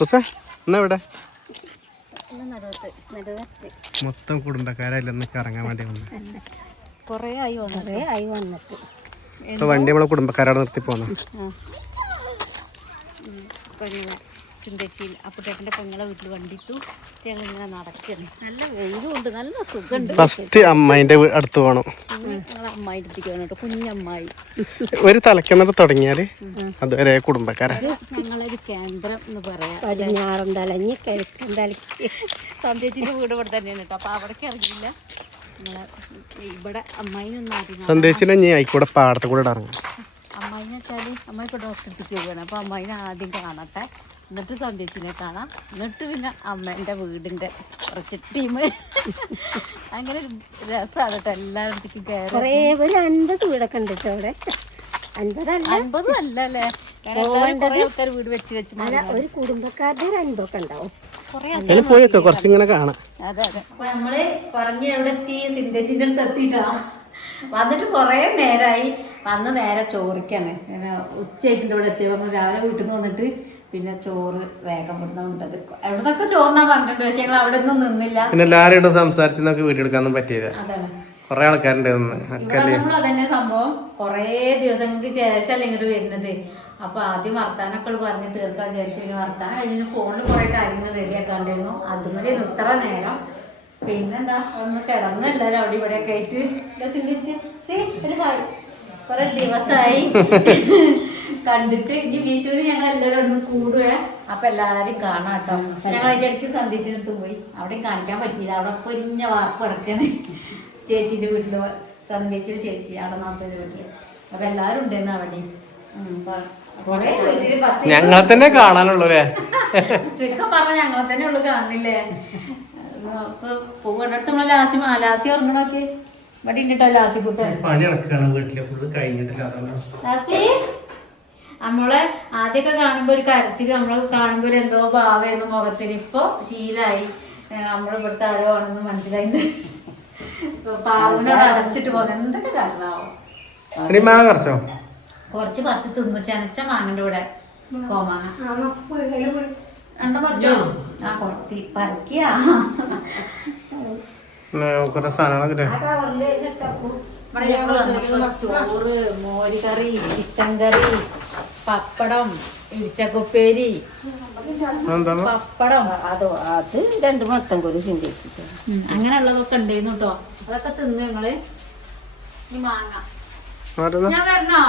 ഇവിടെ മൊത്തം കുടുംബക്കാരല്ല കറങ്ങാൻ വേണ്ടി വന്നിട്ട് വണ്ടി നമ്മളെ കുടുംബക്കാരോട് നിർത്തി പോന്നു. ചിന്തച്ചിയിൽ അപ്പുട്ടേട്ടൻ്റെ പെങ്ങളെ വീട്ടിൽ വണ്ടിട്ടു ഞങ്ങൾ ഇങ്ങനെ നടക്കണം. നല്ല വെയിലുണ്ട്, നല്ല സുഖമുണ്ട്. ഫസ്റ്റ് അമ്മായിന്റെ അടുത്ത് പോകണം. ഞങ്ങൾ അമ്മായിൻ്റെ അടുത്തേക്ക് വേണം കേട്ടോ, കുഞ്ഞമ്മായി. ഒരു തലക്കിണർ തുടങ്ങിയാല് അതുവരെ കുടുംബക്കാരാ. ഞങ്ങളൊരു കേന്ദ്രം എന്ന് പറയാം. പടിഞ്ഞാറും തലഞ്ഞ് കിഴക്കും തലയ്ക്ക്. സന്ധ്യച്ചിൻ്റെ വീട് ഇവിടെ തന്നെയാണ് കേട്ടോ. അപ്പോൾ അവിടേക്ക് ഇറങ്ങിയില്ല. നമ്മളെ ഇവിടെ അമ്മായിനൊന്നും ആദ്യം സന്ദേശിനെ ഞാൻ ആയിക്കൂടെ പാടത്തെ കൂടെ ഇറങ്ങും. അമ്മായിന്ന് വെച്ചാൽ അമ്മായി ഇപ്പോൾ ഡോക്ടറെടുത്തേക്ക് പോവുകയാണ്. അപ്പോൾ അമ്മായിനെ ആദ്യം കാണട്ടെ, എന്നിട്ട് സന്ധ്യച്ചിനെ കാണാം, എന്നിട്ട് പിന്നെ അമ്മേൻ്റെ വീടിൻ്റെ കുറച്ച് ടീം. അങ്ങനെ ഒരു രസമാണ് കേട്ടോ. എല്ലാവരുടെ അടുത്തേക്കും കയറി കുറേ ഒരു 50 വീടൊക്കെ ഉണ്ട് കേട്ടോ അവിടെ. 50 അല്ല അല്ലേ, കുറേ ആൾക്കാർ വീട് വെച്ച് വെച്ച് ഒരു കുടുംബക്കാരുടെ ഒരു 50 ഒക്കെ ഉണ്ടാവും. പോയൊക്കെ കുറച്ചിങ്ങനെ കാണാം. അതെ അതെ. അപ്പൊ നമ്മള് പറഞ്ഞ് എവിടെ എത്തി, സിന്ധേച്ചിന്റെ അടുത്ത് എത്തിയിട്ടാ. വന്നിട്ട് കുറേ നേരമായി. വന്ന് നേരെ ചോറിക്കാണ്. അങ്ങനെ ഉച്ചയായിട്ടുണ്ട് ഇവിടെ എത്തിയപ്പോൾ നമ്മൾ രാവിലെ വീട്ടിൽ നിന്ന് വന്നിട്ട് പിന്നെ ചോറ് വേഗം ഇവിടുന്ന് ഉണ്ടത്. എവിടുന്നൊക്കെ ചോറിനാ പറഞ്ഞിട്ടുണ്ട്, പക്ഷെ ഞങ്ങൾ അവിടെ ഒന്നും നിന്നില്ല. പിന്നെ എല്ലാവരും സംസാരിച്ച് നമുക്ക് വീഡിയോ എടുക്കാനൊന്നും പറ്റിയില്ല. അതാണ് കൊറേ ആൾക്കാരുണ്ട്. നമ്മൾ അതന്നെ സംഭവം. കുറേ ദിവസങ്ങൾക്ക് ശേഷമല്ല ഇങ്ങോട്ട് വരുന്നത്. അപ്പൊ ആദ്യം വർത്താനൊക്കെ പറഞ്ഞ് തീർക്കാൻ വിചാരിച്ചു. പിന്നെ വർത്താനം കഴിഞ്ഞ് ഫോണിൽ കുറെ കാര്യങ്ങൾ റെഡിയാക്കാണ്ടിരുന്നു. അതുപോലെ ഇത്ര നേരം പിന്നെന്താ ഒന്ന് കിടന്ന് എല്ലാവരും അവിടെ ഇവിടെയൊക്കെ ആയിട്ട് കുറെ ദിവസമായി കണ്ടിട്ട്. ഇനി വിഷുവിന് ഞങ്ങൾ എല്ലാവരും ഒന്ന് കൂടുക. അപ്പൊ എല്ലാവരും കാണാം കേട്ടോ. ഞങ്ങൾ അതിന്റെ ഇടയ്ക്ക് സന്ധ്യച്ചിനടുത്ത് പോയി. അവിടെയും കാണിക്കാൻ പറ്റിയില്ല. അവിടെ പൊരിഞ്ഞ വാർപ്പ് കിടക്കാണ് ചേച്ചീൻ്റെ വീട്ടില്. സന്ധ്യച്ചിയുടെ ചേച്ചി അവിടെ നാൽപ്പത് വീട്ടില്. അപ്പൊ എല്ലാവരും ഉണ്ടായിരുന്നു അവിടെ. ഞങ്ങളെ തന്നെ കാണാനുള്ളൂ. ചുരുക്കം പറഞ്ഞ ഞങ്ങളെ തന്നെ ഉള്ളു കാണില്ലേ. അപ്പൊ പോകണ്ടടുത്ത് നമ്മളെ ലാസി ഉറങ്ങണോക്കെ ഇവിടെ ഉണ്ടിട്ടോ. ലാസി നമ്മളെ ആദ്യമൊക്കെ കാണുമ്പോ ഒരു കരച്ചില്, നമ്മളെ കാണുമ്പോ ഒരു എന്തോ ഭാവമായിരുന്നു മുഖത്തിന്. ഇപ്പൊ ശീലായി. നമ്മൾ ഇവിടുത്തെ ആരോ ആണെന്ന് മനസ്സിലായിട്ട് പാവനോട് അടച്ചിട്ട് പോകുന്നത് എന്തൊക്കെ കാരണമാവും. കുറച്ച് പറിച്ച് തിന്നു. ചെനച്ച മാങ്ങന്റെ കൂടെ കോമാങ്ങ എണ്ണ പറിച്ചോ? ആ പറിക്കുക. ചോറ്, മോരുകറി, ചിക്കൻ കറി, പപ്പടം, ഇടിച്ചക്കൊപ്പേരി, പപ്പടം, അത് 2 മത്തം കൊല്ലം ചിന്തിച്ചിട്ട് അങ്ങനെയുള്ളതൊക്കെ ഉണ്ടായിരുന്നു കേട്ടോ. അതൊക്കെ തിന്നു ഞങ്ങള്. ഈ മാങ്ങ ഞാൻ വരണോ?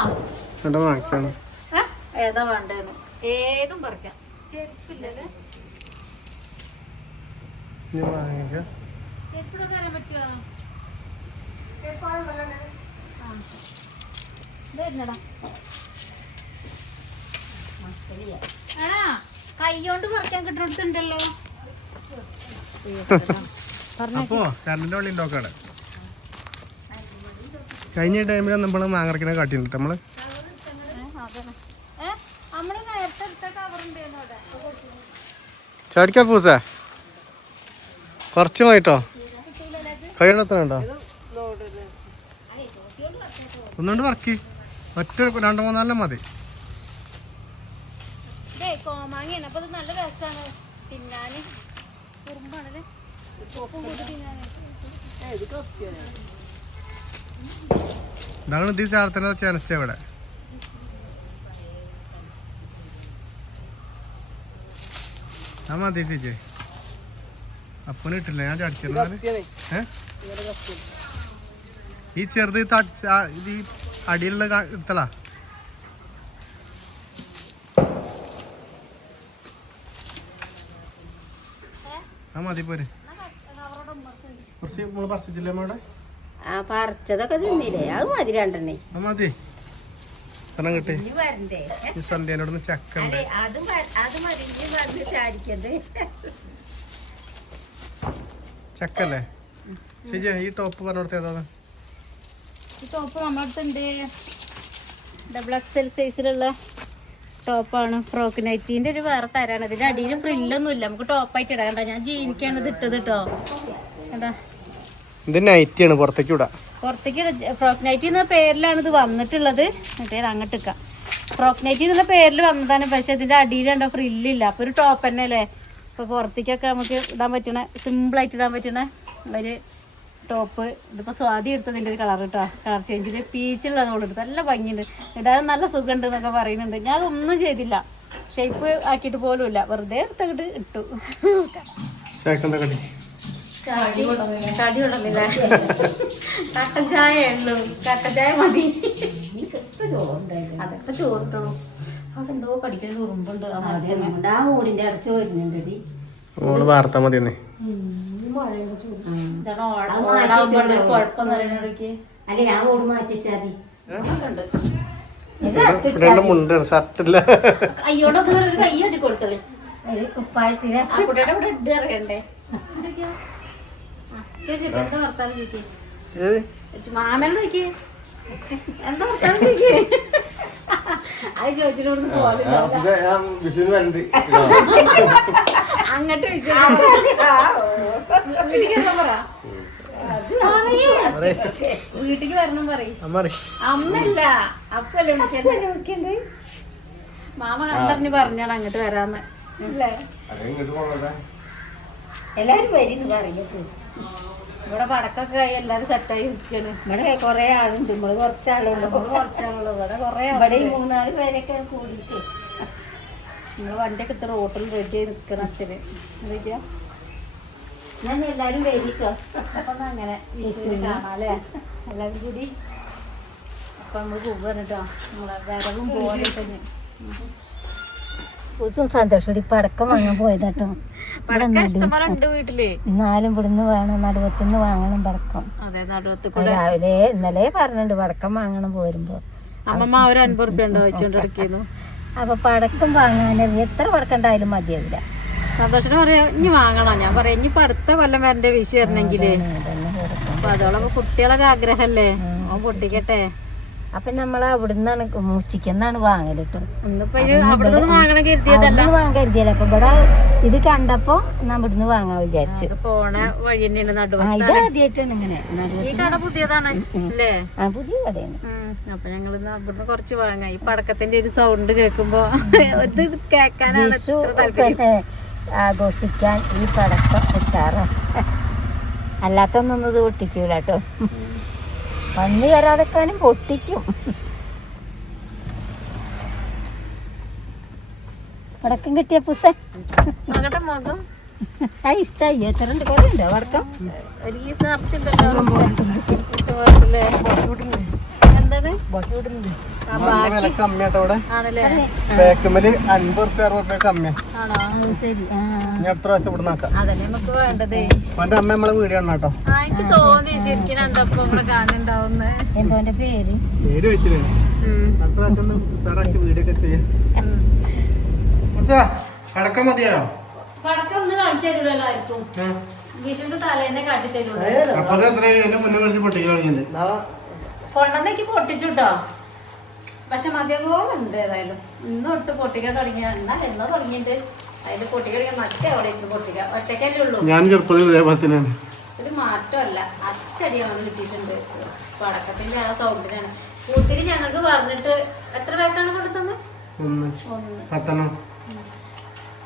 ഏതാ വേണ്ടേന്ന് ഏതും പറിക്കാം. ചെരുപ്പില്ലല്ലേ? ചെരുപ്പിടെ തരാൻ പറ്റുമോ? കൈയോണ്ട് പറിക്കാൻ കിട്ടുന്നുണ്ടല്ലോ. കഴിഞ്ഞ ടൈമിൽ നമ്മള് മാങ്ങറക്കിനെ കാട്ടിട്ടുണ്ട്. നമ്മള് ചാടിക്കാ പൂസേ കുറച്ച് പോയിട്ടോ. കൈയെടുത്തോ ഒന്നുകൊണ്ട് പറക്കി. ഒറ്റ 2-3 മതി. കോമാങ്ങയാണ്. അപ്പൊ നല്ല രസമാണ് തിന്നാന്. കുറുമ്പാണല്ലേ. ഇതാണ് ഇത് ചേർത്തന്നെ ചെനച്ച ഇവിടെ. ആ മതി ചേച്ചി. അപ്പന് ഇട്ടില്ല, ഞാൻ ചടിച്ചിരുന്നാല്. ഈ ചെറുത് ഈ അടിയിലുള്ള ഇത്തളാ. ആ മതി പോരെ. കുറച്ച് നമ്മള് പറിച്ചില്ലേ അമ്മയുടെ? ആ പറിച്ചതൊക്കെ തിന്നില്ലേ? അത് മതി 2 മതി. കാരണം കിട്ടി. സന്ധ്യനോട് ചക്ക ഉണ്ട്. ചക്കല്ലേ ശരി. ഈ ടോപ്പ് പറഞ്ഞോടത്ത് ഏതാണ്? ഈ ടോപ്പ് നമ്മുടെ അടുത്തുണ്ട്. XXL സൈസിലുള്ള ടോപ്പാണ്. ഫ്രോക്ക് നൈറ്റിന്റെ ഒരു വേറെ തരാണ്. ഇതിന്റെ അടിയിൽ ഫ്രില്ലൊന്നും ഇല്ല. നമുക്ക് ടോപ്പായിട്ട് ഇടാം. കണ്ടോ, ഞാൻ ജീനിക്കാണ് ഇത് ഇട്ടത് കേട്ടോ. എന്താ ഇത് നൈറ്റിയാണ്, പുറത്തേക്ക് ഇടാം. പുറത്തേക്ക് ഫ്രോക്ക് നൈറ്റി എന്ന പേരിലാണ് ഇത് വന്നിട്ടുള്ളത്. മറ്റേ അങ്ങോട്ട് ഇക്കാം. ഫ്രോക്ക് നൈറ്റി എന്നുള്ള പേരിൽ വന്നതാണ്. പക്ഷെ ഇതിന്റെ അടിയിലുണ്ടോ ഫ്രില്ലില്ല. അപ്പൊ ഒരു ടോപ്പ് തന്നെ അല്ലേ. ഇപ്പൊ പുറത്തേക്കൊക്കെ നമുക്ക് ഇടാൻ പറ്റണ, സിമ്പിളായിട്ട് ഇടാൻ പറ്റണ ഒരു ടോപ്പ്. ഇതിപ്പോൾ സ്വാതി എടുത്തതിൻ്റെ ഒരു കളർ കേട്ടോ, കളർ ചേഞ്ചിൽ പീച്ചിലുള്ളത് കൊണ്ടിട്ട് നല്ല ഭംഗിയുണ്ട്, ഇടാൻ നല്ല സുഖമുണ്ട് എന്നൊക്കെ പറയുന്നുണ്ട്. ഞാൻ അതൊന്നും ചെയ്തില്ല, ഷേപ്പ് ആക്കിയിട്ട് പോലും ഇല്ല, വെറുതെ എടുത്തിട്ട് ഇട്ടു. കടി കൊള്ളുന്നില്ല, കട്ടൻ ചായ ഉള്ളൂ, കട്ടൻ ചായ മതി. അതൊക്കെ ചോറിട്ടോ. അവിടെ എന്തോ കടിക്കുന്ന ഉറുമ്പുണ്ട്. ആ ഓടിന്റെ അടച്ചു വരുന്നുണ്ട്. വാർത്താ മതി അല്ലെ ആ ഓട് മാറ്റിച്ചാ മതി. മുണ്ട് ഷർട്ടില്ല. അയ്യോടൊക്കെ ഒരു കൈ അടി കൊടുത്തല്ലേ കുപ്പായത്തില് അറിയണ്ടേ. ചേച്ചി എന്താ വർത്താനം ചേച്ചി? മാമനെ നോക്കിയേ എന്താ വർത്താനം ചേച്ചി? അത് ചോദിച്ചിട്ട് ഇവിടുന്ന് പോകാൻ അങ്ങോട്ട് വീട്ടിലേക്ക് പറ, വീട്ടിക്ക് വരണം പറയും. അമ്മല്ല അപ്പല്ലേ വിളിക്കണ്ടേ. മാമ കണ്ടറിഞ്ഞ് പറഞ്ഞാണ് അങ്ങോട്ട് വരാന്ന് അല്ലേ. എല്ലാരും വരും പറയപ്പോ. ഇവിടെ പടക്കൊക്കെ ആയി എല്ലാരും സെറ്റായി നിൽക്കാണ്. ഇവിടെ കൊറേ ആളുണ്ട്, നമ്മള് കുറച്ചാളുള്ളൂ. ഇവിടെ കൊറേ ഇവിടെ 3-4 പേരൊക്കെ കൂടിയിട്ട് നിങ്ങള് വണ്ടിയൊക്കെ ഇത്ര റോട്ടിൽ റെഡി ആയി നിൽക്കണം അച്ഛന്. എന്തൊക്കെയാ ഞാൻ എല്ലാരും വരിട്ടോ. അപ്പൊ അങ്ങനെ കാണാല്ലേ എല്ലാവരും കൂടി. അപ്പൊ നമ്മള് പോവാണ് കേട്ടോ, നമ്മളെ വരവും പോലെ തന്നെ. ദിവസം സന്തോഷം പടക്കം വാങ്ങാൻ പോയതാട്ടോ. പടക്കം ഇഷ്ടംപോലെ ഉണ്ട് വീട്ടില്. എന്നാലും ഇവിടുന്ന് വേണം, നടുവത്തുനിന്ന് വാങ്ങണം പടക്കം. അതെ, നടുവത്ത് കൂടെ രാവിലെ ഇന്നലെ പറഞ്ഞിട്ടുണ്ട് പടക്കം വാങ്ങണം പോരുമ്പോ. അമ്മമ്മ ഒരു 50 റുപ്യ ഉണ്ടോ വെച്ചോണ്ട് ഇടയ്ക്കുന്നു. അപ്പൊ പടക്കം വാങ്ങാൻ എത്ര പടക്കം ഉണ്ടായാലും മതിയാവില്ല. സന്തോഷം പറയാ ഇനി വാങ്ങണോ, ഞാൻ പറയാം ഇനിയിപ്പൊ അടുത്ത കൊല്ലം വരന്റെ വിഷു വരണെങ്കില്. അപ്പൊ അതോളം കുട്ടികളൊക്കെ ആഗ്രഹല്ലേ, ഓൻ പൊട്ടിക്കട്ടെ. അപ്പൊ നമ്മൾ അവിടുന്നാണ് ഉച്ചക്കെന്നാണ് വാങ്ങലിട്ടോ. വാങ്ങണം കരുതിയതല്ല, വാങ്ങാൻ കരുതിയല്ല. അപ്പൊ ഇവിടെ ഇത് കണ്ടപ്പോ ഇവിടുന്ന് വാങ്ങാൻ വിചാരിച്ചു. പോണ വഴി തന്നെയാണ് നടുവ്. ഇത് ആദ്യമായിട്ടാണ് ഇങ്ങനെ. ഈ കട പുതിയതാണ് അല്ലേ? ആ പുതിയ കടയാണ്. അപ്പൊ ഞങ്ങൾ ഇവിടുന്ന് കുറച്ച് വാങ്ങാം. ഈ പടക്കത്തിന്റെ ഒരു സൗണ്ട് കേൾക്കുമ്പോ ഇത് കേൾക്കാനാണ് ആഘോഷിക്കാൻ ഈ പടക്കം ഉഷാറാ. അല്ലാത്തൊന്നും ഇത് പൊട്ടിക്കൂല കേട്ടോ. പന്നി വരാതെക്കാനും പൊട്ടിക്കും. വടക്കം കിട്ടിയ പുസ മുഖം ഇഷ്ടായി. എത്ര ഉണ്ട് കുറെ ഉണ്ടോ വടക്കം? എന്താണ് കമ്മിയാട്ടോടെ 50 റുപ്യ കമ്മിയാ. ശരി. അടുത്ത പ്രാവശ്യം ഇവിടെ നോക്കാം. അതന്നെ നമുക്ക് വേണ്ടതേ. അവന്റെ അമ്മ നമ്മളെ വീഡിയോ ആണ് കേട്ടോ. എനിക്ക് തോന്നി ശരിക്കും രണ്ടപ്പോ നമ്മളെ കാണുന്നുണ്ടാവുന്ന. എന്തോന്റെ പേര് വെച്ചില്ലേ? അടുത്ത പ്രാവശ്യം ഒന്ന് ഉഷാറാക്കി വീഡിയോ ഒക്കെ ചെയ്യാം. കടക്കം മതിയായോ? പടക്കം ഒന്ന് കാണിച്ചു തരുമല്ലോ എല്ലാവർക്കും. വിഷുവിന്റെ തലേന്നെ കാട്ടി തരുള്ളൂ. അപ്പൊ മുന്നേ വിളിച്ച് പൊട്ടിക്കലുണ്ട്. കൊണ്ടുവന്നേക്ക് പൊട്ടിച്ചുട്ടോ. പക്ഷെ മതിയാകോളം ഉണ്ട്. ഏതായാലും ഇന്ന് തൊട്ട് പൊട്ടിക്കാൻ തുടങ്ങിയ, എന്നാൽ എന്നോ തുടങ്ങിയിട്ട് അതിന്റെ പൊട്ടിക്കടിക്കാൻ മറ്റേ അവിടെ ഇരുന്ന് പൊട്ടിക്കാം. ഒറ്റക്കല്ലേ ഉള്ളൂ. ഞാൻ ചെറുപ്പത്തിൽ ഇതേപോലെ തന്നെയാണ്. ഒരു മാറ്റമല്ല, അച്ചടിയാണ് കിട്ടിയിട്ടുണ്ട്. പടക്കത്തിന്റെ ആ സൗണ്ടിനാണ്. കൂട്ടിരി ഞങ്ങൾക്ക് പറഞ്ഞിട്ട് എത്ര പേർക്കാണ് കൊടുത്തത്? 10.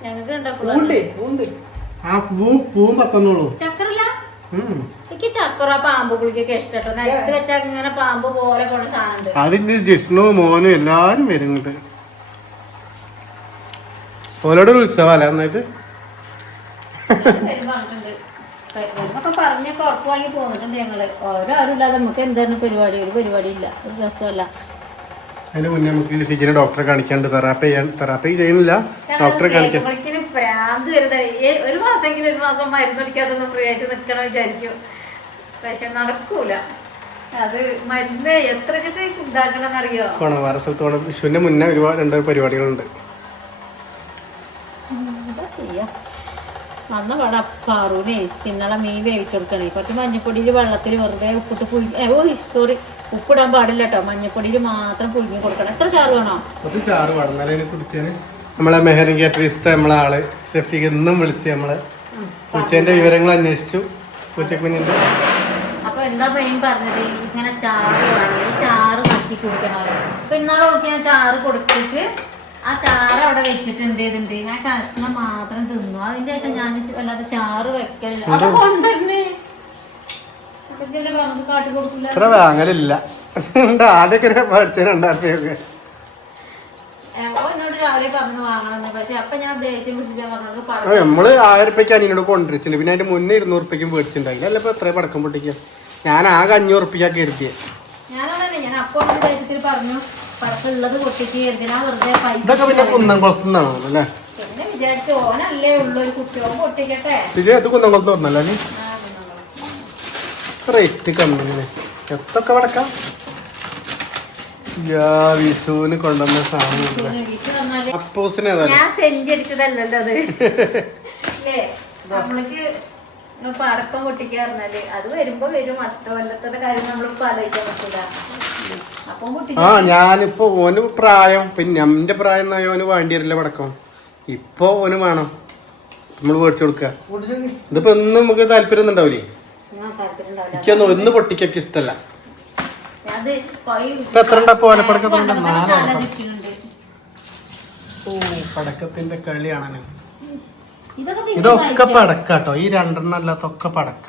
ഞങ്ങൾക്ക് ഉണ്ടാക്കുള്ളൂ. ചക്കരല്ല എനിക്ക് ചക്കറ പാമ്പ് കുളിക്കൊക്കെ ഇഷ്ടട്ടോ. നിലത്ത് വെച്ചാൽ ഇങ്ങനെ പാമ്പ് പോലെ പോണ സാധനം. അതിന് ജിഷ്ണു മോനും എല്ലാരും വരുന്നുണ്ട്. ഓലോടെ ഒരു ഉത്സവല്ലേ നന്നായിട്ട് പറഞ്ഞിട്ടുണ്ട്. പറഞ്ഞൊക്കെ ഉറപ്പ് വാങ്ങി പോന്നിട്ടുണ്ട് ഞങ്ങള്. ഓരോ ആരും ഇല്ലാതെ നമുക്ക് എന്താണ് പരിപാടി? ഒരു പരിപാടി ഇല്ല, ഒരു രസമല്ല. അതിന് മുന്നേ നമുക്ക് ഷിജിനെ ഡോക്ടറെ കാണിക്കാണ്ട് തെറാപ്പി ചെയ്യുന്നില്ല, ഡോക്ടറെ കാണിക്കാൻ. പ്രാന്ത് വരുന്നത് ഒരു മാസമെങ്കിലും, ഒരു മാസം മരുന്ന് പിടിക്കാതൊന്നും ഫ്രീ ആയിട്ട് നിൽക്കണം വിചാരിക്കും. പക്ഷെ നടക്കൂല. അത് മരുന്ന് എത്ര ചിട്ടേക്ക് ഉണ്ടാക്കണം അറിയോ? പോണം വേറെ സ്ഥലത്ത് പോകണം. വിഷുവിന്റെ മുന്നേ ഒരുപാട് 2 പരിപാടികളുണ്ട്. എന്താ ചെയ്യാ? വന്ന പാട പാറൂനെ തിന്നള മീൻ വേവിച്ചെടുക്കണേ. കുറച്ച് മഞ്ഞപ്പൊടിയിൽ വെള്ളത്തിൽ വെറുതെ ഉപ്പിട്ട് പുഴുങ്ങി, സോറി ഉപ്പിടാൻ പാടില്ല കേട്ടോ. മഞ്ഞപ്പൊടിയിൽ മാത്രം പുഴുങ്ങി കൊടുക്കണം. എത്ര ചാറ് വേണോ? ചാറ് വേണം കുടിക്കാൻ. നമ്മളെ മെഹറിൻ കാറ്ററിസ്റ്റ് നമ്മളെ ആള് ഷെഫീഖ് എന്നും വിളിച്ച് നമ്മളെ ഉച്ചേന്റെ വിവരങ്ങൾ അന്വേഷിച്ചു. ഉച്ചക്കുഞ്ഞിന്റെ അപ്പൊ എന്താ മെയിൻ പറഞ്ഞത്? ഇങ്ങനെ ചാറ് വേണം. ഈ ചാറ് കുത്തി കുടിക്കണമല്ലോ. അപ്പൊ ഇന്നാളെ കൊടുക്കുക ഞാൻ ചാറ് കൊടുത്തിട്ട് ആ ചാറ് അവിടെ വെച്ചിട്ട് എന്ത് ചെയ്തിട്ടുണ്ട്, ഞാൻ കഷ്ണം മാത്രം തിന്നു. അതിന്റെ ശേഷം ഞാൻ വല്ലാതെ ചാറ് വെക്കലില്ല. അത് കൊണ്ടുവരുന്നേ നമുക്ക് കാട്ടി കൊടുക്കില്ല. ഇത്ര വാങ്ങലില്ല. ആദ്യമൊക്കെ മേടിച്ച 2000 രൂപ എന്നോട് രാവിലെ പറഞ്ഞു വാങ്ങണമെന്ന്. പക്ഷെ അപ്പൊ ഞാൻ ദേഷ്യം പിടിച്ചിട്ട് പറഞ്ഞത് നമ്മള് 1000 രൂപയ്ക്ക് അനിയനോട് കൊണ്ടുവച്ചിട്ടുണ്ട്. പിന്നെ അതിന്റെ മുന്നേ 200 രൂപയ്ക്കും മേടിച്ചിട്ടുണ്ടായില്ല. അല്ല ഇപ്പൊ എത്ര പടക്കം പൊട്ടിക്കുക. ഞാൻ ആകെ 500 രൂപയ്ക്കാണ് കരുതിയത്. ഞാൻ അപ്പൊ ദേശത്തിൽ പറഞ്ഞു പടക്കമുള്ളത് പൊട്ടിക്ക് എന്തിനാ വെറുതെ പൈസ. ഇതൊക്കെ പിന്നെ കുന്നംകുളത്തുനിന്നാണോ അല്ലേ? പിന്നെ വിചാരിച്ചു ഓനല്ലേ ഉള്ളു ഒരു കുട്ടിയോട് പൊട്ടിക്കട്ടെ. ഇത് അത് കുന്നംകുളത്ത് പറഞ്ഞല്ലേ? റേറ്റ് കമ്മി എത്തൊക്കെ പടക്കാം. വിഷുവിന് കൊണ്ടുവന്ന സാധനം അപ്പോസിന് ഞാൻ സെന്റ് അടിച്ചതല്ലല്ലോ അത്. നമ്മൾക്ക് പടക്കം പൊട്ടിക്കാറിഞ്ഞാല് അത് വരുമ്പോ വരും. അടുത്ത കൊല്ലത്തെ കാര്യം നമ്മളിപ്പോ ആലോചിക്കാൻ പറ്റില്ല. അപ്പം ആ ഞാനിപ്പോ ഓന് പ്രായം പിന്നെ എന്റെ പ്രായം ഓന് വേണ്ടി വരില്ല പടക്കം. ഇപ്പൊ ഓന് വേണം, നമ്മൾ മേടിച്ചു കൊടുക്ക. ഇതിപ്പോ ഒന്നും നമുക്ക് താല്പര്യം ഒന്നും ഉണ്ടാവില്ലേ? എനിക്കൊന്നും ഒന്ന് പൊട്ടിക്കൊക്കെ ഇഷ്ടല്ല. ഇപ്പൊ എത്ര ഉണ്ടാപ്പോ ഓലപ്പടക്കത്തോണ്ട്? 4 പടക്കത്തിന്റെ കളിയാണല്ലോ. ഇതൊക്കെ പടക്കാട്ടോ. ഈ 2 അല്ലാത്തൊക്കെ പടക്ക.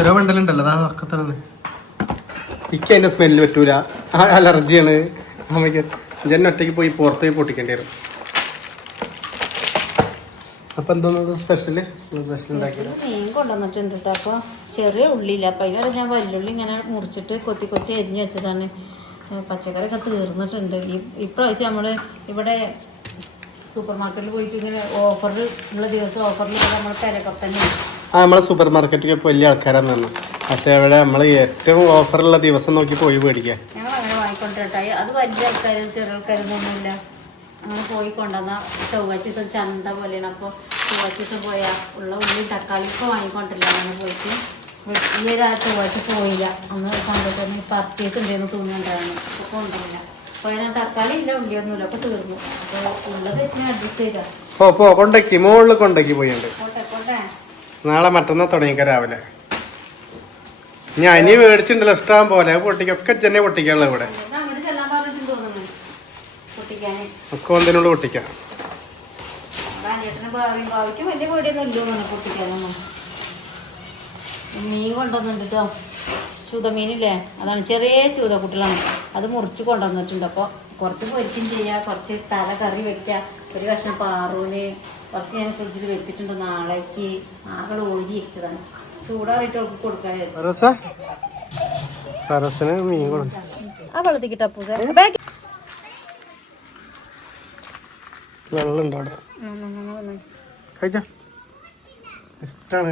ഓരോ വണ്ടലുണ്ടല്ലോ അതൊക്കെ തന്നെ. എനിക്ക് അതിന്റെ സ്മെല്ല് പറ്റൂല, അലർജിയാണ്. അമ്മയ്ക്ക് ജന ഒറ്റയ്ക്ക് പോയി പുറത്ത് പോയി പൊട്ടിക്കേണ്ടി വരും. അപ്പൊ എന്തോന്നത് സ്പെഷ്യൽ മീൻ കൊണ്ടുവന്നിട്ടുണ്ട് കേട്ടോ. അപ്പൊ ചെറിയ ഉള്ളിയില്ല. അപ്പൊ അതിനോട് ഞാൻ വല്ലുള്ളി ഇങ്ങനെ മുറിച്ചിട്ട് കൊത്തി കൊത്തി അരിഞ്ഞു വെച്ചതാണ്. പച്ചക്കറിയൊക്കെ തീർന്നിട്ടുണ്ട്. ഇപ്രാവശ്യം നമ്മള് ഇവിടെ സൂപ്പർ മാർക്കറ്റിൽ പോയിട്ട് ഇങ്ങനെ ഓഫറിൽ ഉള്ള ദിവസം ഓഫറിൽ നമ്മൾ പെരക്കൊക്കെ തന്നെ. നമ്മളെ സൂപ്പർ മാർക്കറ്റിൽ വലിയ ആൾക്കാരാന്ന് പറഞ്ഞു. പക്ഷെ അവിടെ നമ്മൾ ഏറ്റവും ഓഫറുള്ള ദിവസം നോക്കി പോയി മേടിക്കാം. ഞങ്ങൾ അങ്ങനെ വാങ്ങിക്കൊണ്ടിട്ടായി. അത് വലിയ ആൾക്കാരും ചെറിയ ആൾക്കാരൊന്നുമില്ല. അങ്ങനെ പോയി കൊണ്ടുവന്ന ചൊവ്വാഴ്ച ദിവസം ചന്ത പോലെയാണ്. അപ്പോൾ ചൊവ്വാഴ്ച ദിവസം പോയാൽ ഉള്ള ഉള്ളി തക്കാളി ഇപ്പോൾ വാങ്ങിക്കൊണ്ടില്ല. അങ്ങനെ പോയിട്ട് ഈ ഒരു ചൊവ്വാഴ്ച പോയില്ല. അന്ന് കൊണ്ടുവന്ന് പർച്ചേസ് ഉണ്ടെന്ന് തോന്നുന്നുണ്ടായിരുന്നു. അപ്പോൾ കൊണ്ടുവരില്ല. അപ്പോൾ ഞാൻ തക്കാളി ഇല്ല, ഉള്ളിയൊന്നുമില്ല. അപ്പോൾ തീർന്നു. അപ്പോൾ ഉള്ളത് വെച്ച് അഡ്ജസ്റ്റ് ചെയ്താൽ കൊണ്ടേക്ക് മുകളിൽ കൊണ്ടേക്ക് പോയിട്ടുണ്ട്. കോട്ടെ നാളെ മറ്റന്നാൾ തുടങ്ങിക്ക രാവിലെ. ഞാൻ ഇനി മേടിച്ചിട്ടുണ്ടല്ലോ ഇഷ്ടം പോലെ. പൊട്ടിക്കൊക്കെ ചെന്നെ പൊട്ടിക്കാനുള്ള ഇവിടെ അങ്ങോട്ട് ചെല്ലാൻ പറഞ്ഞിട്ടുണ്ട് തോന്നുന്നു പൊട്ടിക്കാന്. ഒക്കെ ഒന്നിനോട് പൊട്ടിക്കാം. ചേട്ടന് ഭാവിക്ക് വലിയ പേടിയൊന്നും ഇല്ലോ പൊട്ടിക്കാനൊന്നും. മീൻ കൊണ്ടുവന്നിട്ട് കേട്ടോ. ചൂതമീനില്ലേ, അതാണ് ചെറിയ ചൂത കുട്ടികളാണ്. അത് മുറിച്ച് കൊണ്ടുവന്നിട്ടുണ്ട്. അപ്പോൾ കുറച്ച് പൊരിക്കും ചെയ്യുക, കുറച്ച് തല കറി വെക്കുക, ഒരു കഷ്ണം പാറൂന്, കുറച്ച് ഞാൻ ഫ്രിഡ്ജിൽ വെച്ചിട്ടുണ്ട് നാളേക്ക്. ആകെ ഓരി വെച്ചതാണ്. ചൂടാറിയിട്ട് അവർക്ക് കൊടുക്കാൻ മീൻ കൊടുക്കും. ആ വെള്ളത്തിൽ കിട്ടപ്പൂ വെള്ളം ഉണ്ടോ അവിടെ? കഴിച്ച ഇഷ്ടാണ്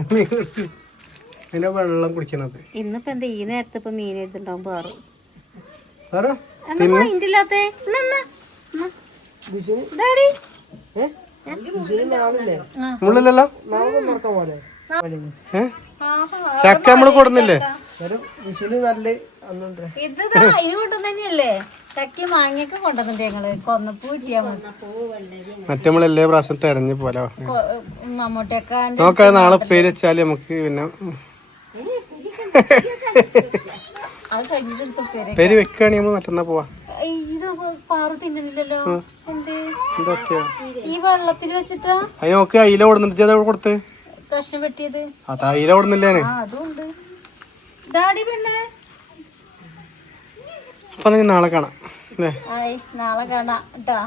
അതിന്റെ വെള്ളം കുടിക്കണത്. ഇന്നിപ്പോ എന്താ ഈ നേരത്തെ ഇപ്പൊ മീൻ എടുത്തിണ്ടാവും പാറു. മുള്ളില്ലല്ലോ. ചക്ക നമ്മള് കൊടുന്നില്ലേ? ഇത് അതിന് കൊണ്ടുവന്നല്ലേ ചക്കി മാങ്ങയൊക്കെ കൊണ്ടുവന്നിട്ട് ഞങ്ങള് കൊന്നപ്പൂ കിട്ടിയാ മറ്റേ നമ്മളെല്ലാ പ്രാവശ്യം തെരഞ്ഞു പോലെ മമ്മൂട്ടിയൊക്കെ നമുക്കത് നാളെ പേര് വെച്ചാല് നമുക്ക് പിന്നെ അത് കഴിഞ്ഞിട്ട് പേര് വെക്കുകയാണെങ്കിൽ നമ്മൾ മറ്റന്നാ പോവാ. ഇത് പാറു തിന്നണില്ലല്ലോ. എന്തൊക്കെയാ ഈ വെള്ളത്തിൽ വെച്ചിട്ടാ അതിന് നോക്ക് അയില കൊടുത്തിട്ട് അതവിടെ കൊടുത്ത് കഷ്ണം വെട്ടിയത്. അത് അയില കൊടുന്നില്ലേ? അതുണ്ട്. ദാടി പെണ്ണേ, അപ്പൊ നാളെ കാണാം അല്ലേ? നാളെ കാണാം കേട്ടാ.